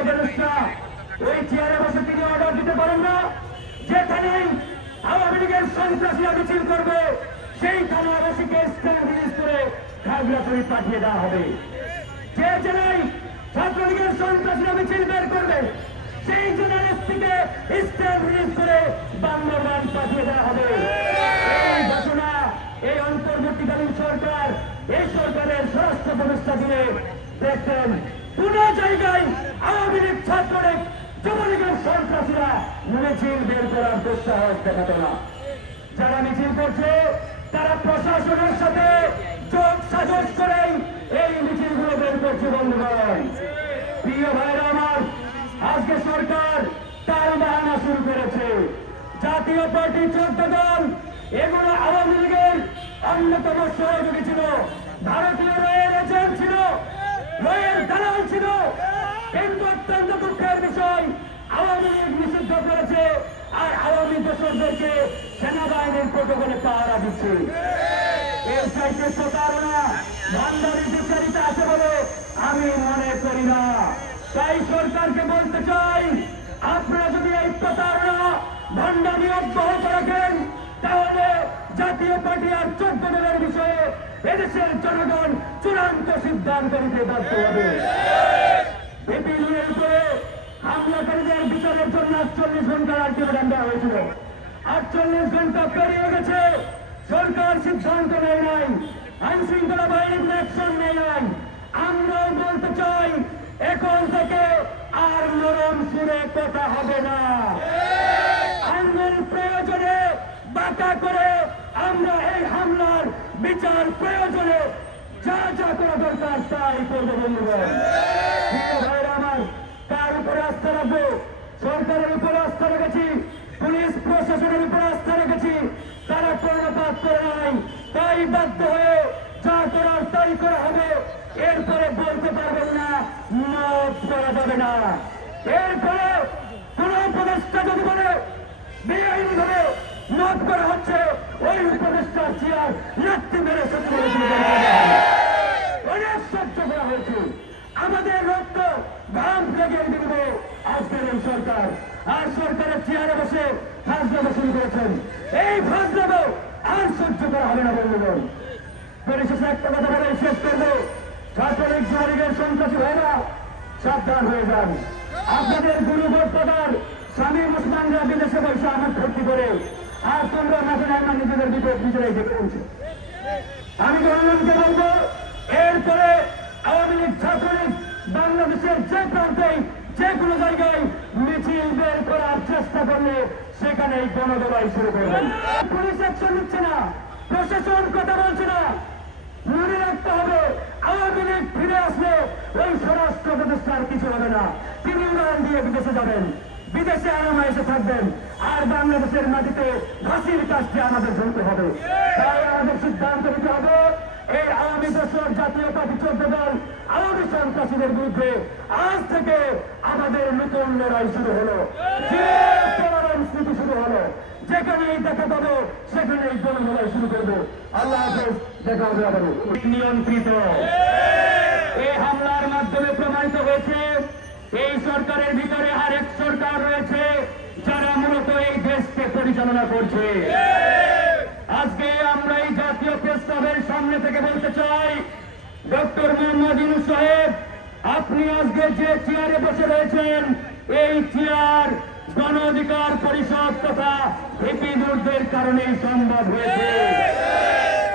উপদেষ্টা ওই চেয়ারে বসে তিনি অর্ডার দিতে পারেন না যেখানেই আওয়ামী লীগের সন্ত্রাসীরা মিছিল করবে সেই থানাবাসীকে স্ট্যান্ড রিলিজ করে খাগড়াছড়ি পাঠিয়ে দেওয়া হবে। যে জেলায় ছাত্রলীগের সন্ত্রাসীরা মিছিল বের করবে সেই জেলার এসপিকে স্ট্যান্ড রিলিজ করে বাংলাদেশ পাঠিয়ে দেওয়া হবে। এই ঘোষণা এই অন্তর্বর্তীকালীন সরকার এই সরকারের স্বরাষ্ট্র উপদেষ্টা দিয়ে দেখবেন কোন জায়গায় আওয়ামী লীগ ছাত্রলীগ যুবলীগের সন্ত্রাসীরা মিছিল বের করার দুঃসাহস দেখাতো না। যারা মিছিল করছে তারা প্রশাসনের সাথে যোগ সাজস করেই এই মিছিলগুলো বের করছে। বন্ধুগণ, প্রিয় ভাইরা আমার, আজকে সরকার তার বাহানা শুরু করেছে। জাতীয় পার্টি 14 দল এগুলো আওয়ামী লীগের অন্যতম সহযোগী ছিল, ভারতীয় রয়ের এজেন্ট ছিল, রয়ের দালাল ছিল। কিন্তু অত্যন্ত দুঃখের বিষয় আওয়ামী লীগ নিষিদ্ধ করেছে আর আওয়ামী দোসরদেরকে সেনাবাহিনীর প্রোটোকলে পাহারা দিচ্ছে। এর চাইতে প্রতারণা ভান্ডারি বিচারিত আছে বলে আমি মনে করি না। তাই সরকারকে বলতে চাই, আপনারা যদি এই প্রতারণা ভান্ডারি অব্যাহত রাখেন তাহলে জাতীয় পার্টি আর 14 দলের বিষয়ে এদেশের জনগণ চূড়ান্ত সিদ্ধান্ত নিতে বাধ্য হবে। বিপিএলের উপরে হামলাকারীদের বিচারের জন্য 48 ঘন্টার আলটিমেটাম দেওয়া হয়েছিল। 48 ঘন্টা পেরিয়ে গেছে, সরকার সিদ্ধান্ত নেয় নাই, আইন শৃঙ্খলা বাহিনীর অ্যাকশন নেয় নাই। আমরাও বলতে চাই এখন থেকে আর নরম সুরে কথা হবে না। আইনের প্রয়োজনে বাঁকা করে আমরা এই হামলার বিচার প্রয়োজনে যা যা করা দরকার তাই করবো। বন্ধুগণ, আমার তার উপরে আস্থা রাখবো, সরকারের উপরে আস্থা রেখেছি, পুলিশ প্রশাসনের উপরে আস্থা রেখেছি। তারা কর্ণপাত করে নাই, তাই বাধ্য হয়ে যা করার তাই করা হবে। এরপরে বলতে পারবেন না মাফ করা যাবে না। এরপরে কোন উপদেষ্টা যদি বলে বেআইনি ভাবে মাফ করা হচ্ছে, ওই উপদেষ্টার চেয়ার লাত্তি মেরে অনেক সহ্য করা হয়েছে। আমাদের রক্ত ঘাম লেগে দিব আজকের এই সরকার। আর সরকারের চেয়ারে বসে ফাজলামো শুরু করেছেন। এই ফাজলামো আর সহ্য করা হবে না। বন্ধুগণ, পরিশেষে একটা কথা বলে শেষ করবো, ছাত্রলীগ যুবলীগের সন্ত্রাসী ভাইরা সাবধান হয়ে যান। আপনাদের গুরুবর পদার স্বামী মুসলমানরা বিদেশে বসে আমার ভর্তি করে আর তোমরা মাঝে আমরা নিজেদের বিপদ নিজেরাই দেখে উঠছে। আমি জনগণকে বলবো, এরপরে আওয়ামী লীগ ছাত্রলীগ বাংলাদেশের যে প্রান্তেই যে কোনো জায়গায় মিছিল বের করার চেষ্টা করলে সেখানেই গণদোলাই শুরু করবেন। পুলিশ অ্যাকশন নিচ্ছে না, প্রশাসন কথা বলছে না। মনে রাখতে হবে, আওয়ামী লীগ ফিরে আসলে ওই স্বরাষ্ট্র উপদেষ্টার কিছু হবে না। তিনি উড়ান দিয়ে বিদেশে যাবেন, বিদেশে আরামে এসে থাকবেন, আর বাংলাদেশের মাটিতে ফাঁসির কাজটি আমাদের ঝুলতে হবে। তাই আমাদের সিদ্ধান্ত নিতে হবে, এই আওয়ামী দোসর জাতীয় পার্টি 14 দল আওয়ামী সন্ত্রাসীদের বিরুদ্ধে আজ থেকে আমাদের নতুন লড়াই শুরু হলো। যে টলারেন্স নীতি শুরু হলো, যেখানেই দেখা পাবো সেখানেই লড়াই শুরু করবো। আল্লাহ হাফেজ, দেখা হবে আবার। নিয়ন্ত্রিত এই হামলার মাধ্যমে প্রমাণিত হয়েছে এই সরকারের ভিতরে আরেক সরকার রয়েছে যারা মূলত এই দেশকে পরিচালনা করছে। আজকে আমরা এই জাতীয় প্রস্তাবের সামনে থেকে বলতে চাই, ডক্টর মোহাম্মদ ইউনূস সাহেব, আপনি আজকে যে চেয়ারে বসে রয়েছেন এই চেয়ার গণ অধিকার পরিষদ তথা ভিপিনুরদের কারণেই সম্ভব হয়েছে।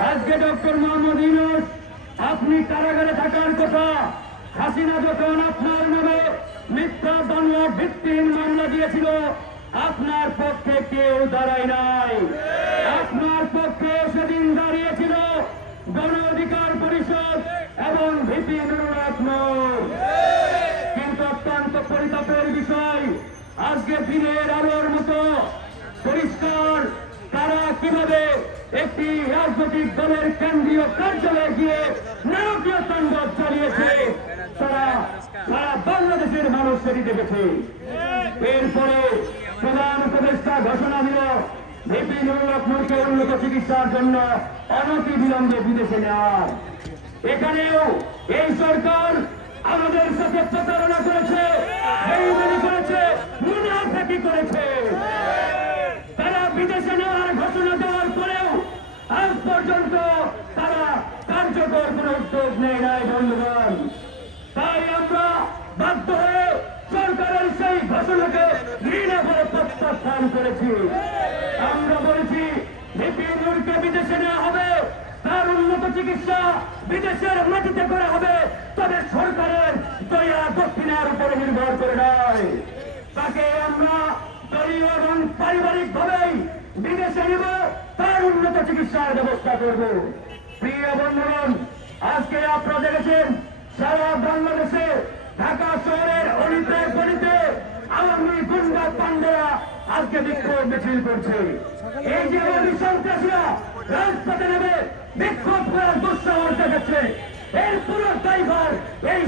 আজকে ডক্টর মোহাম্মদ ইউনূস, আপনি কারাগারে থাকার কথা, হাসিনা যখন আপনার নামে মিথ্যা বানোয়াট ভিত্তিহীন মামলা দিয়েছিল আপনার পক্ষে কেউ দাঁড়ায় নাই। আপনার পক্ষে সেদিন দাঁড়িয়েছিল গণ অধিকার পরিষদ এবং ভিপি নুরুল হক নূর। কিন্তু অত্যন্ত পরিতাপের বিষয়, আজকে দিনের আলোর মতো পরিষ্কার তারা কিভাবে একটি রাজনৈতিক দলের কেন্দ্রীয় কার্যালয়ে গিয়ে নারকীয় তাণ্ডব চালিয়েছে তারা সারা বাংলাদেশের মানুষ সেটি দেখেছে। এরপরে প্রধান উপদেষ্টা ঘোষণা দিল ভিপি নুরুল হক নূরকে উন্নত চিকিৎসার জন্য অনতি বিলম্বে বিদেশে নেওয়ার। এখানেও এই সরকার আমাদের সাথে প্রতারণা করেছে। নেই নাই বন্ধুগণ। তাই আমরা বাধ্য হয়ে সরকারের সেই ঘোষণাকে ঘৃণা করে প্রত্যাখ্যান করেছি। আমরা বলেছি বিপিনুরকে বিদেশে নেওয়া হবে, তার উন্নত চিকিৎসা বিদেশের মাটিতে করা হবে, তবে সরকারের দয়া দক্ষিণার উপরে নির্ভর করে নয়। তাকে আমরা দলীয় এবং পারিবারিক ভাবেই বিদেশে নিব, তার উন্নত চিকিৎসার ব্যবস্থা করব। প্রিয় বন্ধুগণ, আজকে আপনারা দেখেছেন সারা বাংলাদেশে ঢাকা শহরের অলিতে গলিতে আওয়ামী গুন্ডা পান্ডেরা আজকে বিক্ষোভ মিছিল করছে। এই যে আওয়ামী সন্ত্রাসীরা রাজপথে নেমে বিক্ষোভ করার দুঃসাহস দেখাচ্ছে, এর পুরো দায়ভার এই